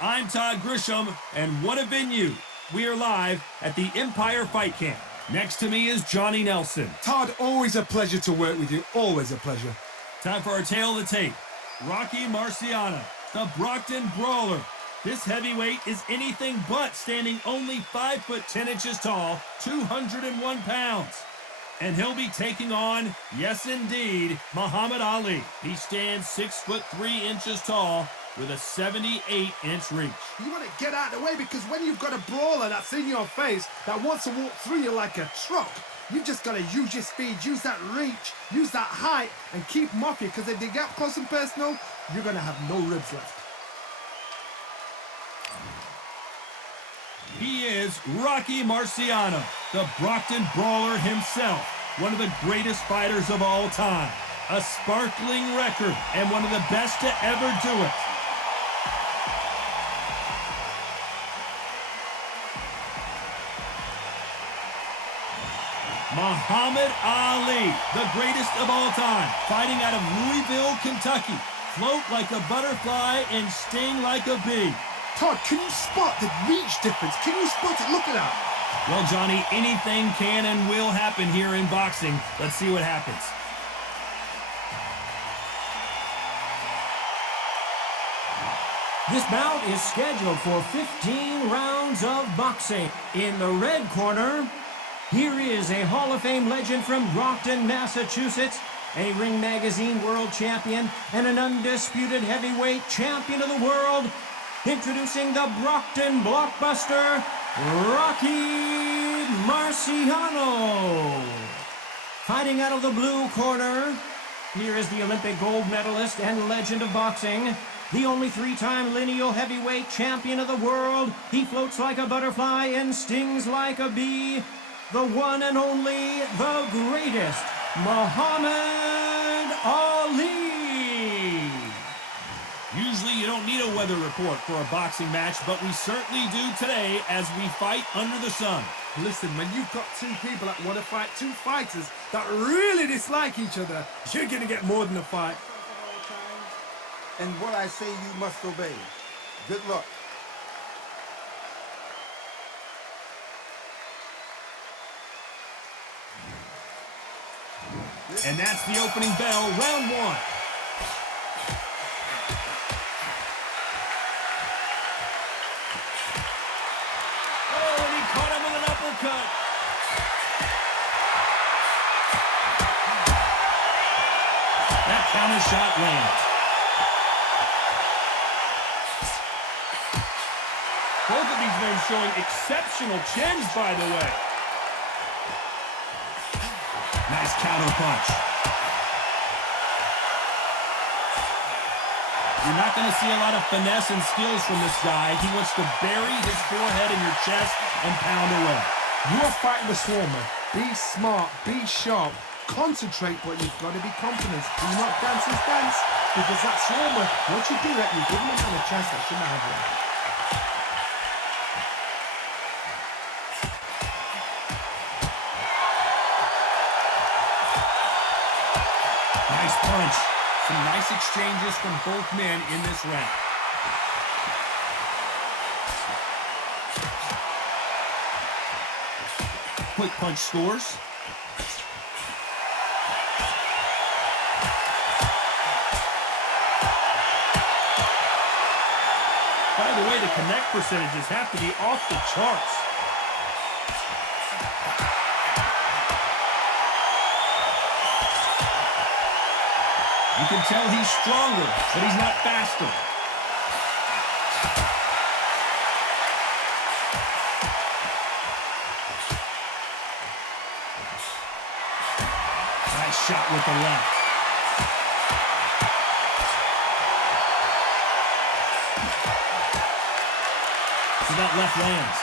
I'm Todd Grisham, and what a venue. We are live at the Empire Fight Camp. Next to me is Johnny Nelson. Todd, always a pleasure to work with you. Always a pleasure. Time for our tale of the tape. Rocky Marciano, the Brockton Brawler. This heavyweight is anything but standing only 5 foot 10 inches tall, 201 pounds. And he'll be taking on, yes indeed, Muhammad Ali. He stands 6 foot 3 inches tall with a 78-inch reach. You want to get out of the way because when you've got a brawler that's in your face that wants to walk through you like a truck, you've just got to use your speed, use that reach, use that height, and keep them off you, because if they get up close and personal, you're going to have no ribs left. He is Rocky Marciano, the Brockton Brawler himself, one of the greatest fighters of all time, a sparkling record, and one of the best to ever do it. Muhammad Ali, the greatest of all time, fighting out of Louisville, Kentucky. Float like a butterfly and sting like a bee. Todd, can you spot the reach difference? Can you spot it? Look at that. Well, Johnny, anything can and will happen here in boxing. Let's see what happens. This bout is scheduled for 15 rounds of boxing. In the red corner, here is a Hall of Fame legend from Brockton, Massachusetts, a Ring Magazine world champion, and an undisputed heavyweight champion of the world. Introducing the Brockton blockbuster, Rocky Marciano. Fighting out of the blue corner, here is the Olympic gold medalist and legend of boxing, the only 3-time lineal heavyweight champion of the world. He floats like a butterfly and stings like a bee. The one and only, the greatest, Muhammad Ali. Usually you don't need a weather report for a boxing match, but we certainly do today as we fight under the sun. Listen, when you've got two people that want to fight, two fighters that really dislike each other, you're going to get more than a fight. And what I say you must obey. Good luck. And that's the opening bell, round one. Oh, and he caught him with an uppercut. That counter shot lands. Both of these men showing exceptional chins, by the way. Nice counter punch. You're not going to see a lot of finesse and skills from this guy. He wants to bury his forehead in your chest and pound away. You are fighting the Swarmer. Be smart, be sharp, concentrate, but you've got to be confident. Do not dance his dance, because that Swarmer, once you do that, you give him a man a chance that shouldn't have one. Nice punch. Some nice exchanges from both men in this round. Quick punch scores. By the way, the connect percentages have to be off the charts. You can tell he's stronger, but he's not faster. Nice shot with the left. So that left lands.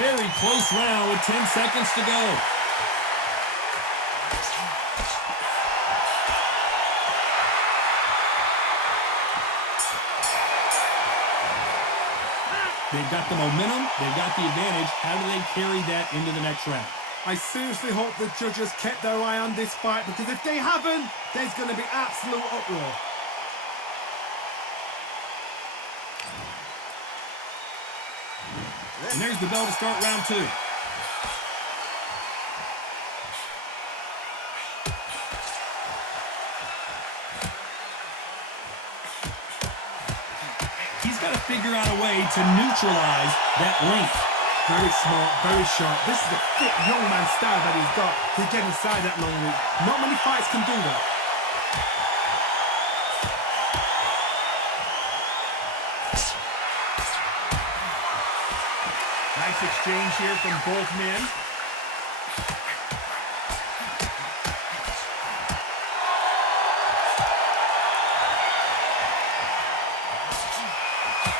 Very close round with 10 seconds to go. They've got the momentum, they've got the advantage. How do they carry that into the next round? I seriously hope the judges kept their eye on this fight, because if they haven't, there's going to be absolute uproar. And there's the bell to start round 2. He's got to figure out a way to neutralize that length. Very smart, very sharp. This is a fit young man style that he's got to get inside that long reach. Not many fights can do that. Nice exchange here from both men.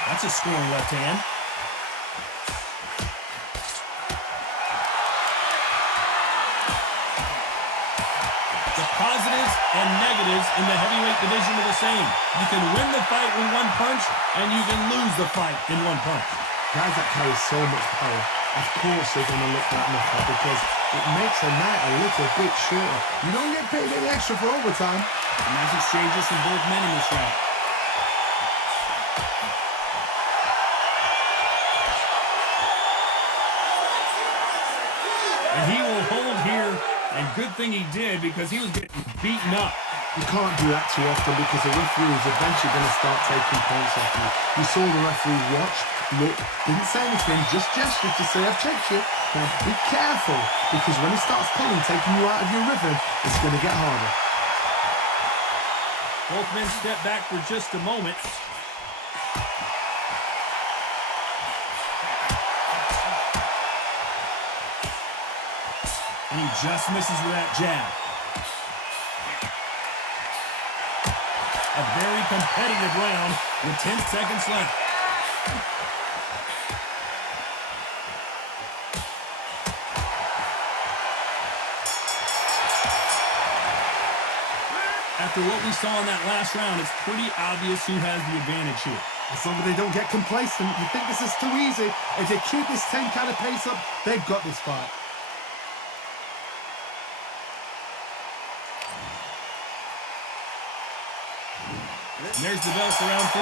That's a scoring left hand. The positives and negatives in the heavyweight division are the same. You can win the fight with one punch, and you can lose the fight in one punch. Guys that carry so much power, of course they're going to look that knockout because it makes a night a little bit shorter. You don't get paid any extra for overtime. Nice exchanges from both men in this round. And he will hold here, and good thing he did because he was getting beaten up. You can't do that too often because the referee is eventually going to start taking points off you. You saw the referee watch, look, didn't say anything, just gestured to say, I've checked you. Now be careful because when he starts pulling, taking you out of your rhythm, it's going to get harder. Both men step back for just a moment. And he just misses with that jab. A very competitive round with 10 seconds left. After what we saw in that last round, it's pretty obvious who has the advantage here. As long as they don't get complacent, you think this is too easy. If they keep this 10 kind of pace up, they've got this fight. And there's the bell for round 3.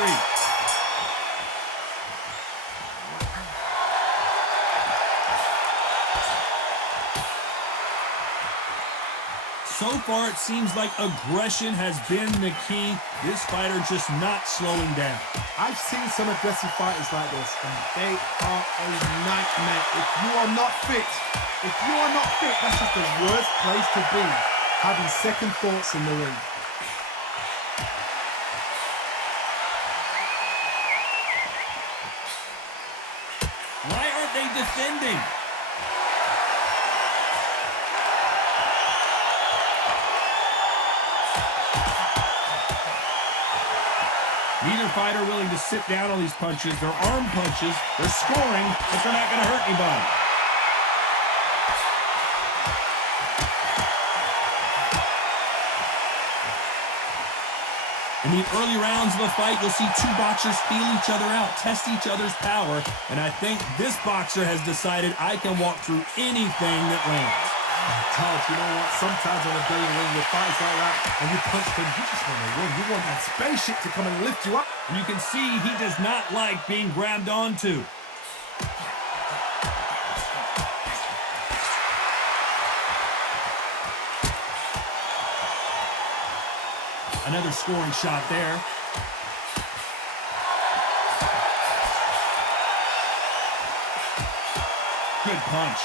So far, it seems like aggression has been the key. This fighter just not slowing down. I've seen some aggressive fighters like this, and they are a nightmare. If you are not fit, that's just the worst place to be, having second thoughts in the ring. Why aren't they defending? Neither fighter willing to sit down on these punches. They're arm punches. They're scoring, but they're not going to hurt anybody. In the early rounds of a fight, you'll see two boxers feel each other out, test each other's power, and I think this boxer has decided I can walk through anything that lands. Todd, you know what? Sometimes on a day in ring with fights like that, and you punch them, you just want to run. You want that spaceship to come and lift you up. And you can see he does not like being grabbed onto. Another scoring shot there. Good punch.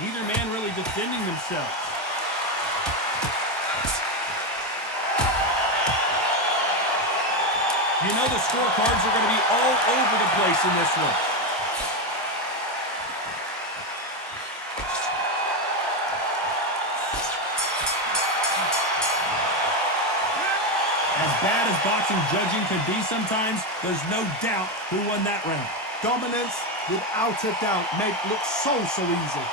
Neither man really defending themselves. You know the scorecards are going to be all over the place in this one. As bad as boxing judging can be sometimes, there's no doubt who won that round. Dominance, without a doubt, made it look so easy.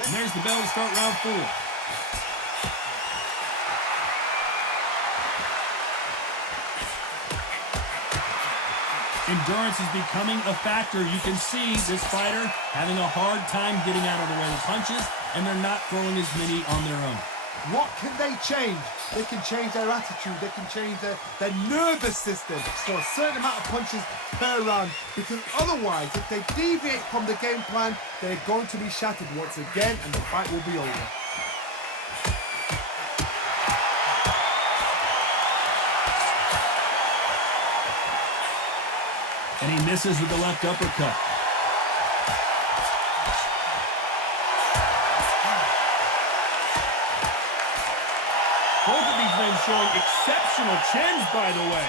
And there's the bell to start round 4. Endurance is becoming a factor. You can see this fighter having a hard time getting out of the way of punches, and they're not throwing as many on their own. What can they change? They can change their attitude. They can change their nervous system for a certain amount of punches per round. Because otherwise, if they deviate from the game plan, they're going to be shattered once again, and the fight will be over. And he misses with the left uppercut. Both of these men showing exceptional chins, by the way.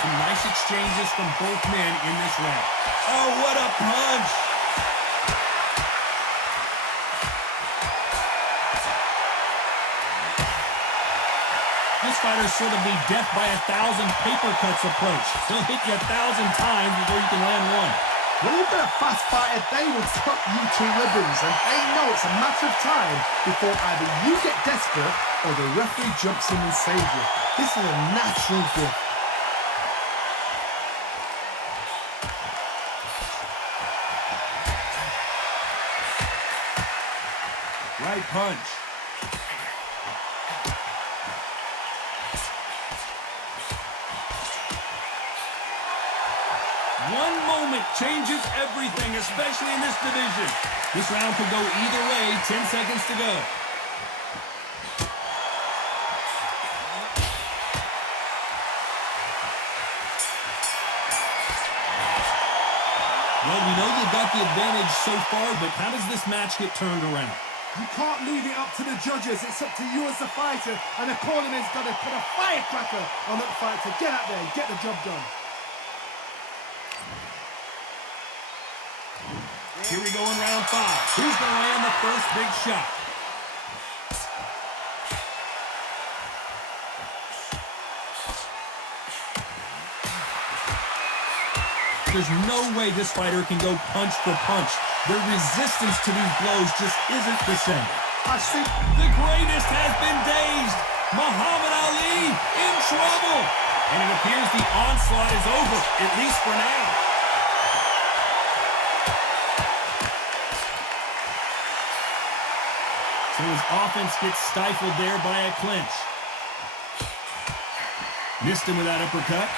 Some nice exchanges from both men in this round. Oh, what a punch! This fighter's sort of the death by 1,000 paper cuts approach. He'll hit you 1,000 times before you can land one. When you've got a fast fighter, they will cut you to ribbons, and they know it's a matter of time before either you get desperate or the referee jumps in and saves you. This is a natural gift. Right punch. One moment changes everything, especially in this division. This round could go either way. 10 seconds to go. Well, we know they've got the advantage so far, but how does this match get turned around? You can't leave it up to the judges. It's up to you as the fighter, and the cornerman's got to put a firecracker on that fight to get out there and get the job done. Here we go in round 5. Who's going to land the first big shot? There's no way this fighter can go punch for punch. Their resistance to these blows just isn't the same. I think the greatest has been dazed. Muhammad Ali in trouble. And it appears the onslaught is over, at least for now. So his offense gets stifled there by a clinch. Missed him with that uppercut.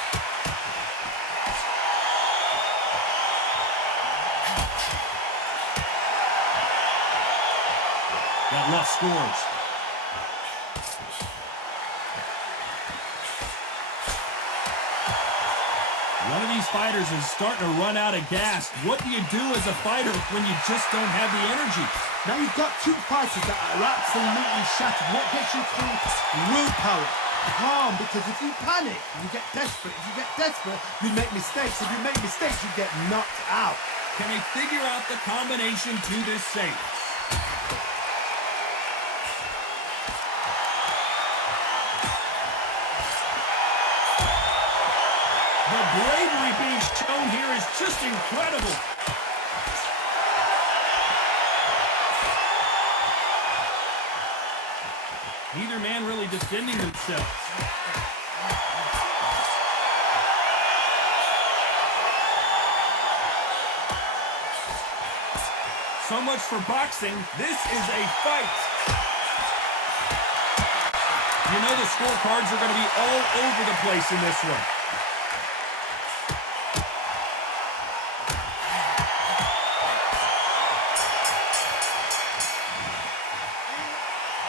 That left scores. One of these fighters is starting to run out of gas. What do you do as a fighter when you just don't have the energy? now you've got two fighters that are absolutely shattered. What gets you through? Willpower. Calm, because if you panic, you get desperate. If you get desperate, you make mistakes. If you make mistakes, you get knocked out. Can they figure out the combination to this safe? The bravery being shown here is just incredible. Neither man really defending themselves. So much for boxing. This is a fight. You know the scorecards are going to be all over the place in this one.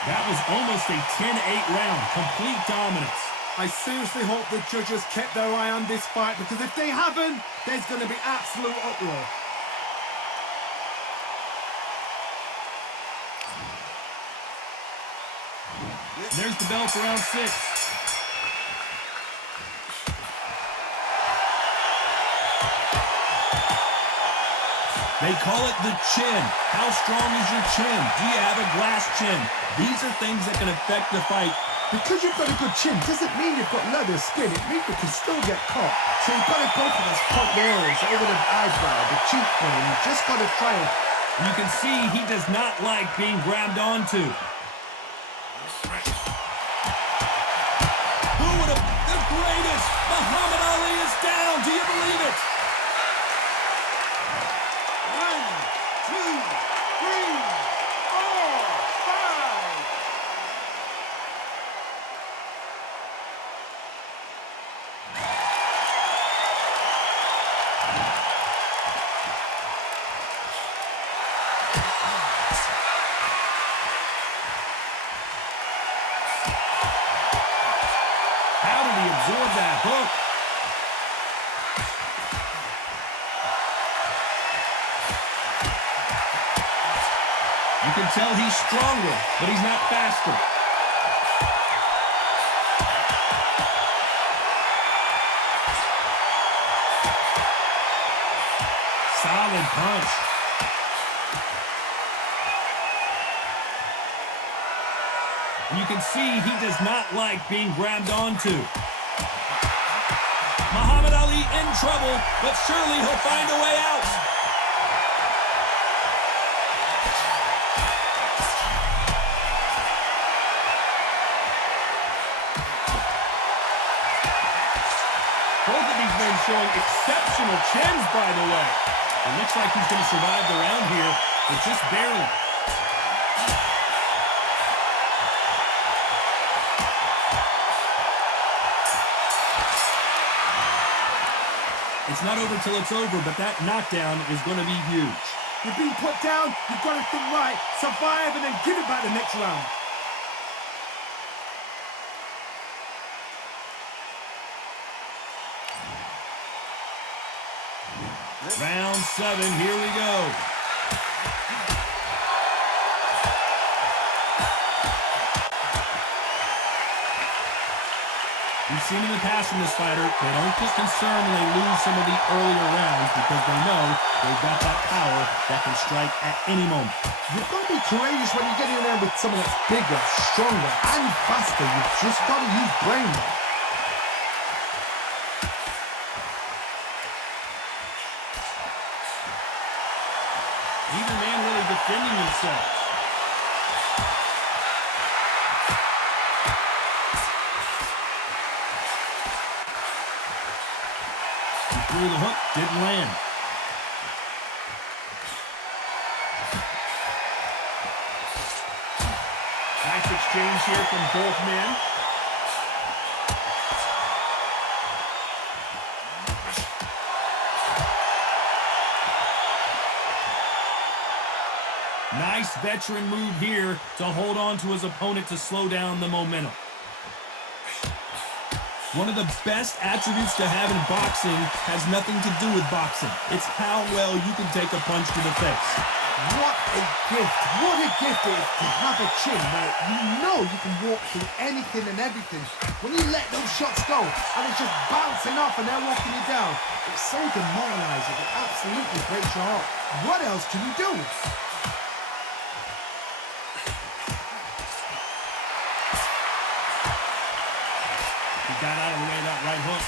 That was almost a 10-8 round. Complete dominance. I seriously hope the judges kept their eye on this fight, because if they haven't, there's going to be absolute uproar. There's the bell for round 6. They call it the chin. How strong is your chin? Do you have a glass chin? These are things that can affect the fight. Because you've got a good chin doesn't mean you've got leather skin. It means you can still get caught. So you've got to go for those top nails over the eyebrow, the cheekbone. You just got to try and You can see he does not like being grabbed onto. Who would have... The greatest! Muhammad Ali is down! Do you believe it? 1, 2, 3, 4, 5. How did he absorb that hook? You can tell he's stronger, but he's not faster. Solid punch. And you can see he does not like being grabbed onto. Muhammad Ali in trouble, but surely he'll find a way out. Both of these men showing exceptional chins, by the way. It looks like he's going to survive the round here, but just barely. It's not over till it's over, but that knockdown is going to be huge. You're being put down, you've got to think right, survive, and then give it back the next round. Round 7, here we go. We've seen in the past from this fighter, they don't get concerned when they lose some of the earlier rounds because they know they've got that power that can strike at any moment. You've got to be courageous when you get in there with someone that's bigger, stronger, and faster. You've just got to use brain. Neither man really defending themselves. He threw the hook, didn't land. Nice exchange here from both men. Nice veteran move here to hold on to his opponent to slow down the momentum. One of the best attributes to have in boxing has nothing to do with boxing. It's how well you can take a punch to the face. What a gift. What a gift it is to have a chin where you know you can walk through anything and everything. When you let those shots go and it's just bouncing off and they're walking you down, it's so demoralizing. It absolutely breaks your heart. What else can you do? He got out of the way of that right hook.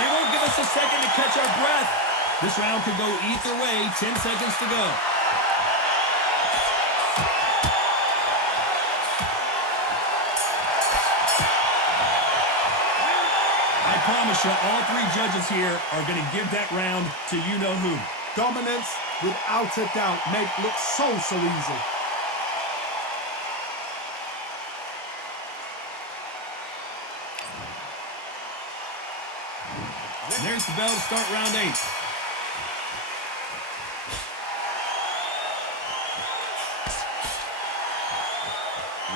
They won't give us a second to catch our breath. This round could go either way. 10 seconds to go. I promise you, all three judges here are going to give that round to you-know-who. Dominance, without a doubt, made it look so easy. And there's the bell to start round 8.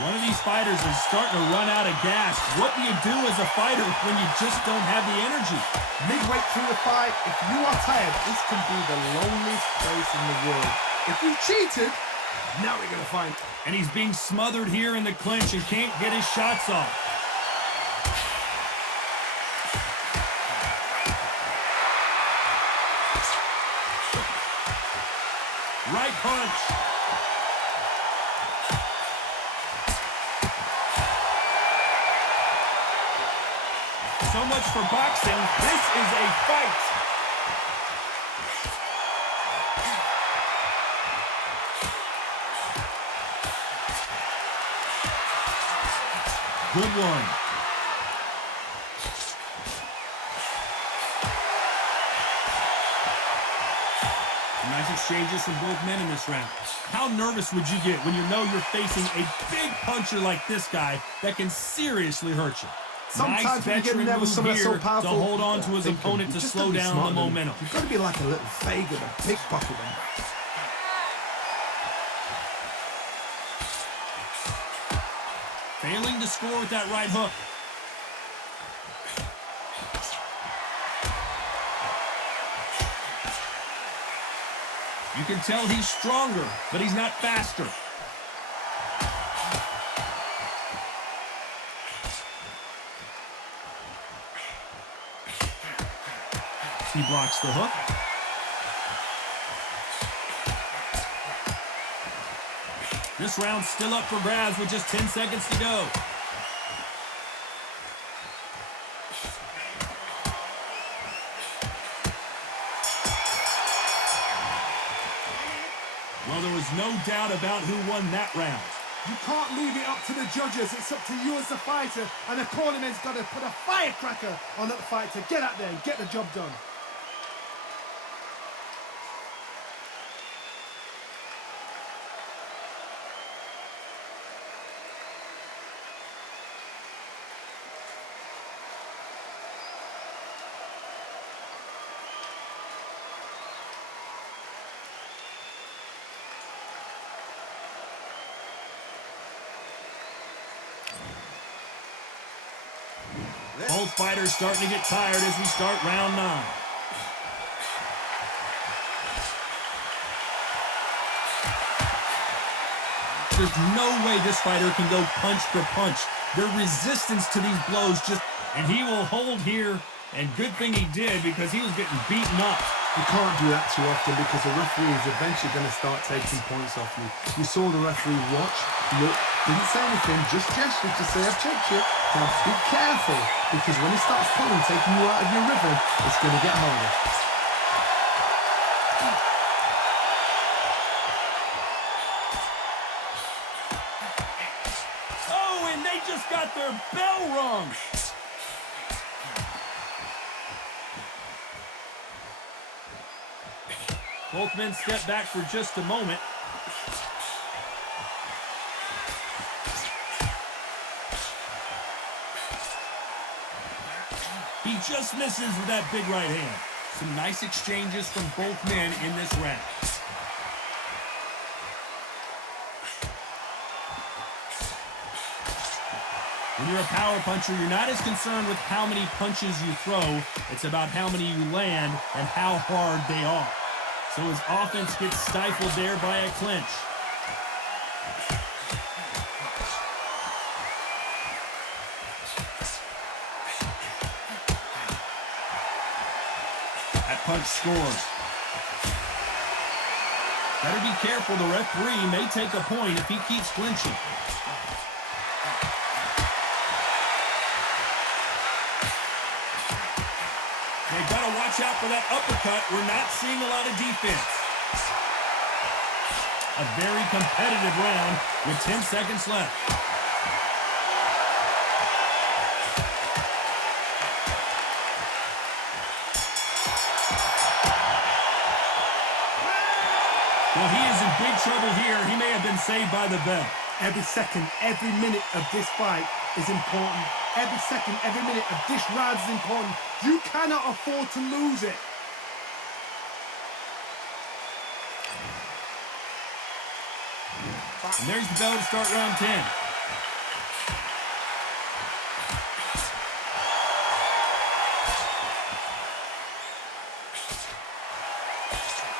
One of these fighters is starting to run out of gas. What do you do as a fighter when you just don't have the energy? Midway through the fight, if you are tired, this can be the loneliest place in the world. If you cheated, now we're going to find. And he's being smothered here in the clinch and can't get his shots off. Right punch. So much for boxing. This is a fight. Good one. Nice exchanges from both men in this round. How nervous would you get when you know you're facing a big puncher like this guy that can seriously hurt you? Sometimes Nice when you get in there with veteran someone move so here powerful, to hold on to his thinking, opponent you to just slow gotta be down smarter the than- momentum. You've got to be like a little Fagin and pickpocket them. Failing to score with that right hook. You can tell he's stronger, but he's not faster. He blocks the hook. This round's still up for grabs with just 10 seconds to go. Well, there was no doubt about who won that round. You can't leave it up to the judges. It's up to you as the fighter. And the cornerman's got to put a firecracker on that fighter. Get out there and get the job done. Both fighters starting to get tired as we start round 9. There's no way this fighter can go punch for punch. Their resistance to these blows just... And he will hold here, and good thing he did because he was getting beaten up. You can't do that too often because the referee is eventually going to start taking points off you. You saw the referee watch, look, didn't say anything, just gestured to say, I've checked you. Now be careful, because when he starts pulling, taking you out of your rhythm, it's going to get harder. Oh, and they just got their bell rung. Both men step back for just a moment. He just misses with that big right hand. Some nice exchanges from both men in this round. When you're a power puncher, you're not as concerned with how many punches you throw. It's about how many you land and how hard they are. So his offense gets stifled there by a clinch. That punch scores. Better be careful. The referee may take a point if he keeps clinching. They've got to watch out for that uppercut. We're not seeing a lot of defense. A very competitive round with 10 seconds left. Well, he is in big trouble here. He may have been saved by the bell. Every second, every minute of this fight is important. Every second, every minute of this round is important. You cannot afford to lose it. And there's the bell to start round 10.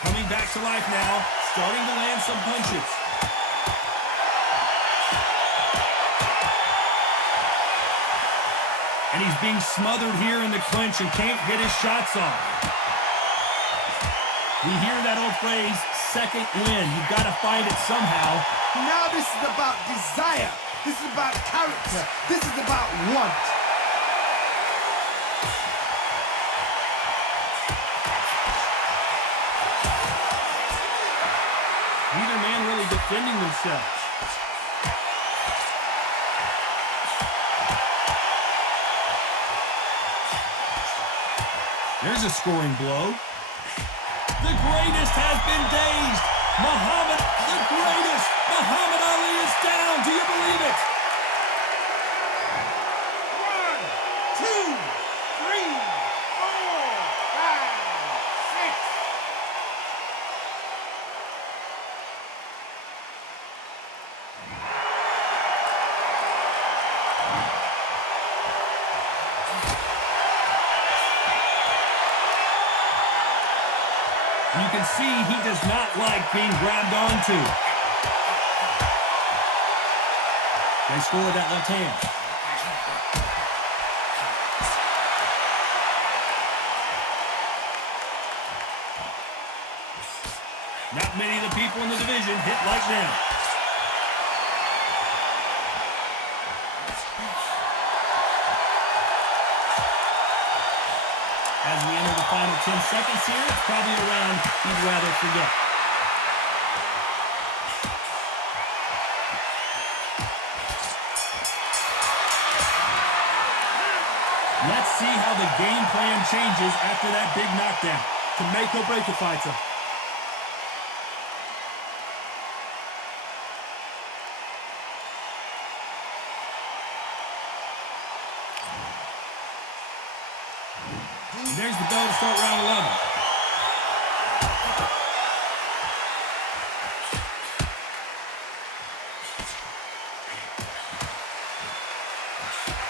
Coming back to life now, starting to land some punches. And he's being smothered here in the clinch and can't get his shots off. We hear that old phrase, second win. You've got to find it somehow. Now this is about desire. This is about character. This is about want. defending themselves. There's a scoring blow. The greatest has been dazed. The greatest, Muhammad Ali is down. Do you believe it? 1, 2, 3, 4, 5, 6. You can see he does not like being grabbed onto. They score with that left hand. Not many of the people in the division hit like them. As we enter the final 10 seconds here, it's probably a round you'd rather forget. Let's see how the game plan changes after that big knockdown To make or break a fighter. There's the bell to start round 11.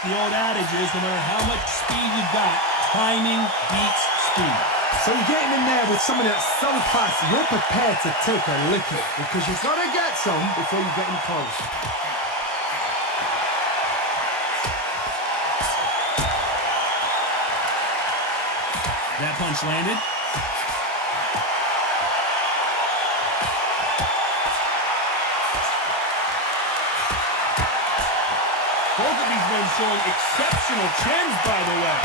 The old adage is no matter how much speed you've got, timing beats speed. So you get him in there with somebody that's so fast, you're prepared to take a licking because you've got to get some before you get him close. That punch landed. Both of these men showing exceptional chins, by the way.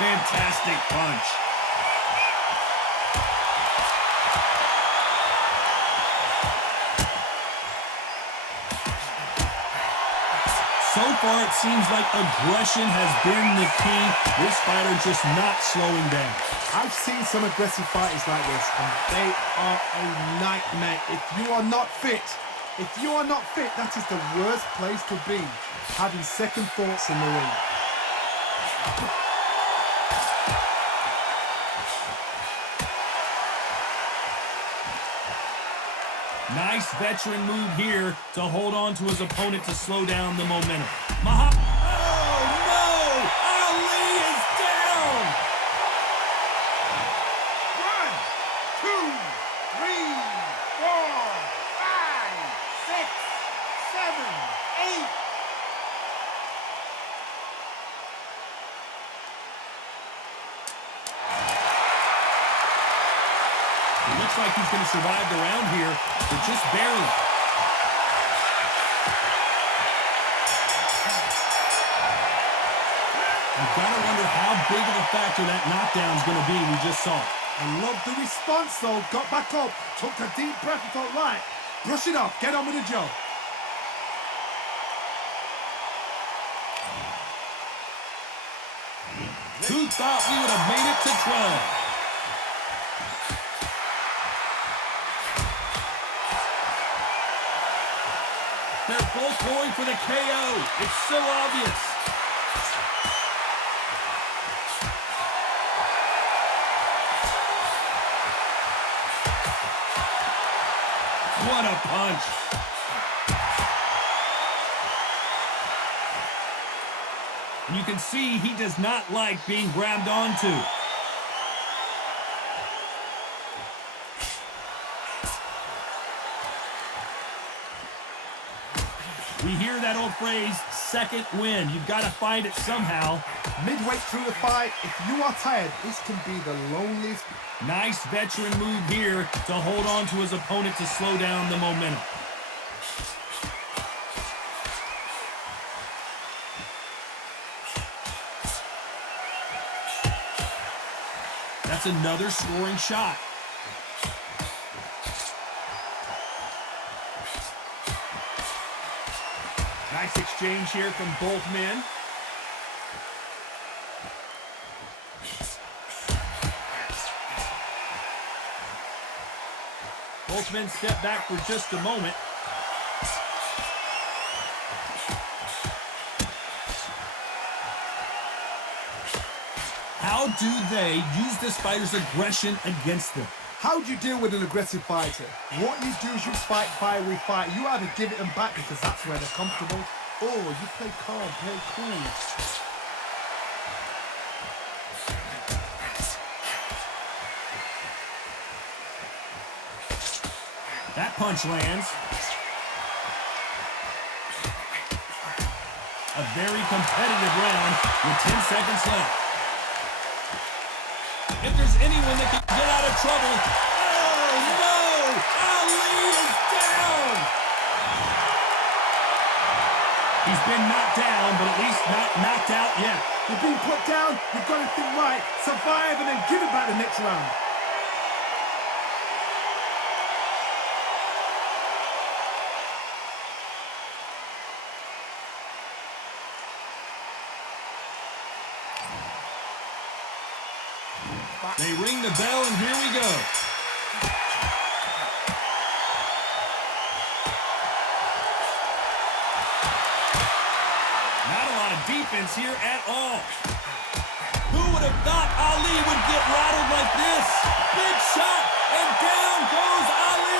Fantastic punch. So far, it seems like aggression has been the key. This fighter just not slowing down. I've seen some aggressive fighters like this, and they are a nightmare. If you are not fit, that is the worst place to be, having second thoughts in the ring. Nice veteran move here to hold on to his opponent to slow down the momentum. Oh, no! Ali is down! 1, 2, 3, 4, 5, 6, 7, 8. It looks like he's going to survive the round here, but just barely. You've got to wonder how big of a factor that knockdown is going to be we just saw. I love the response though, got back up, took a deep breath and thought, right, brush it off, get on with the job. Who thought we would have made it to 12? They're both going for the KO. It's so obvious. What a punch. And you can see he does not like being grabbed onto. We hear that old phrase, second win. You've got to find it somehow. Midway through the fight, if you are tired, this can be the loneliest. Nice veteran move here to hold on to his opponent to slow down the momentum. That's another scoring shot. Nice exchange here from both men. Both men step back for just a moment. How do they use this fighter's aggression against them? How do you deal with an aggressive fighter? What you do is you fight, fire, we fight. You either give it them back because that's where they're comfortable, or you play calm, play cool. That punch lands. A very competitive round with 10 seconds left. If there's anyone that can get out of trouble, oh no! Ali is down! He's been knocked down, but at least not knocked out yet. You're being put down, you've got to think right, survive and then give it back the next round. They ring the bell, and here we go. Not a lot of defense here at all. Who would have thought Ali would get rattled like this? Big shot, and down goes Ali.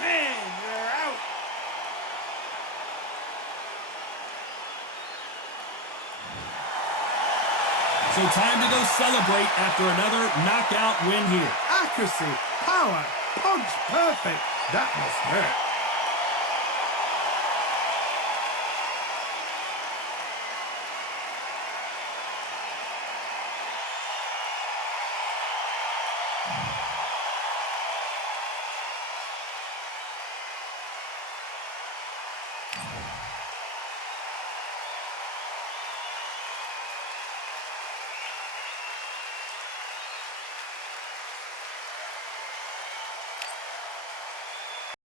10, you're out. So time to go celebrate after another knockout win here. Accuracy, power, punch, perfect. That must hurt.